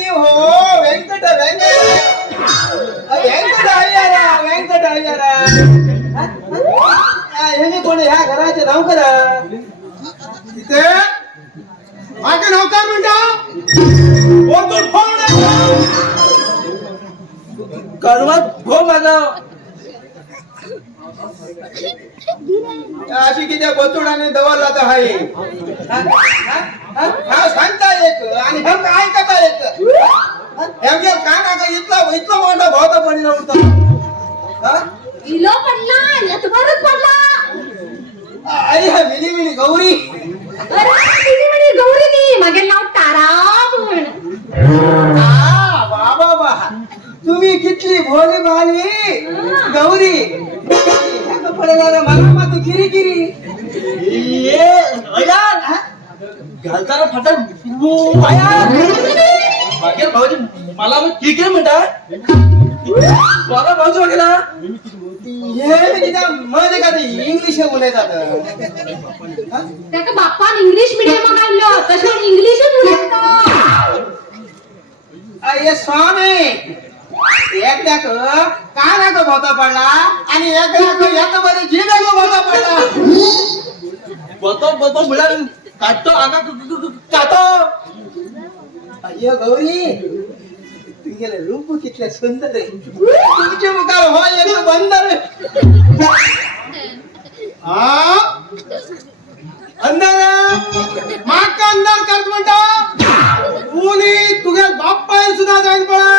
ನೀವು ವೆಂಕಟ ವೆಂಕಟ ಅಯ್ಯಾರ हे कोण ह्या घराचे नौकर इथे माझे नौकर म्हणता बोलतो फोन कर्मत हो माझा अशी किती बचुडाने दवरला तर आहे हा सांगता एक आणि हम ऐकता एक हेमगे कानाचा इतला मोठा भावता पडला होता इलो पडला यात भरत पडला आई हा मिनी मिनी गौरी अरे मिनी गौरी नी मागे नाव तारा पण बाबा बा तुम्ही कितली भोली भाली गौरी पडेला मला मात किरी किरी ये अयार घालताना फटा अयार मागे भाऊजी मला मग ठीक आहे म्हणता बरा भाऊजी वगैरे हे तिच्या मध्ये का इंग्लिश बोलायचं त्याका बाप्पान इंग्लिश मीडियम घाललो तशे इंग्लिशच बोलतो अये स्वामी एक त्याक कानाक भोता पडला आणि एक यात मध्ये जिभेक भोता पडला बतो मिळाल काटतो आगा काटो अय्यो गौरी तुझे रूप कितले सुंदर आहे तुझे मुखार हो एक बंदर हा अंदर माका अंदर करत म्हणता कोणी तुझ्या बाप्पा सुद्धा जाईन पळे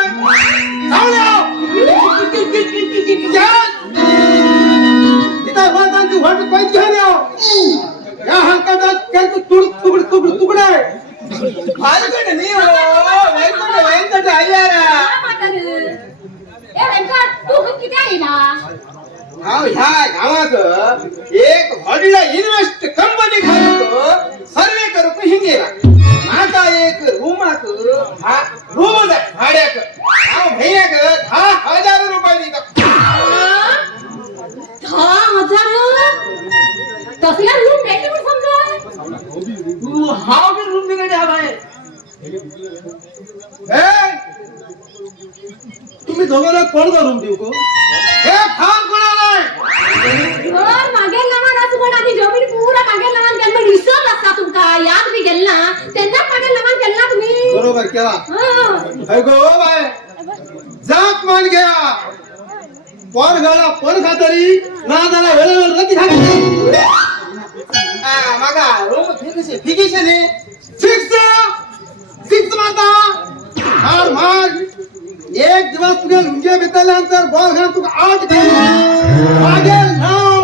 इथं तू वाट पाहिजे घ्या या हलकात तुकडा आहे फालकट नाही हो वेंकट अय्यारा ए वेंकट तू किती आहे ना ह्या गावात एक व्हडला इन्व्हेस्ट कंपनी घालतो सर्वे करू हिंगेला आता एक रूमाक रूम भाड्याक भैयाक 10,000 रुपये दिला 10,000 तसला रूम भेटले पण समजा तू हाव के रूम बिगडे हा बाहेर तुम्ही दोघांना कोण करून देऊ को हे खान कोणाला घर मागे लावून असं पण आधी जमीन पुरा मागे लावून त्यांना रिसर्च असता तुमका याद मी गेलना त्यांना मागे लावून गेलना तुम्ही बरोबर केला ऐको बाय जात मान घ्या पण गाला पण खातरी ना त्याला वेळेवर रती खाली मागा रूम फिकिश ने सिक्स माता मार एक दिवस तुझ्या रुंजे बितल्यानंतर बॉल घाल तुका आउट मागे नाव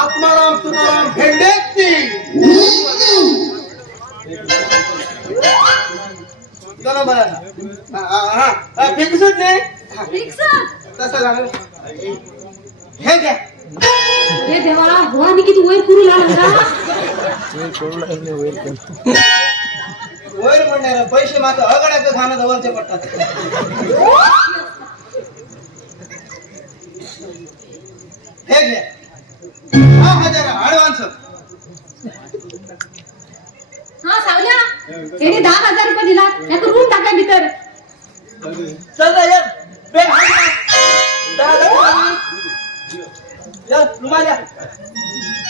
आत्माराम तुकाराम भेंडेती बरोबर फिक्सच ने फिक्स तसं लागलं हे घ्या हे देवा हो आणि किती वैर करू लागला वैर म्हणणार पैसे मात्र अगड्याचं खाणं जवळचे पडतात हे घ्या 10,000 ऍडव्हान्स हा सावल्या त्याने 10,000 रुपये दिला यात रूम टाकला भीतर चल ना यार पे हात दादा या रुमाल या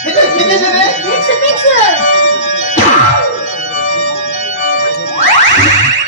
फिक्स फिक्स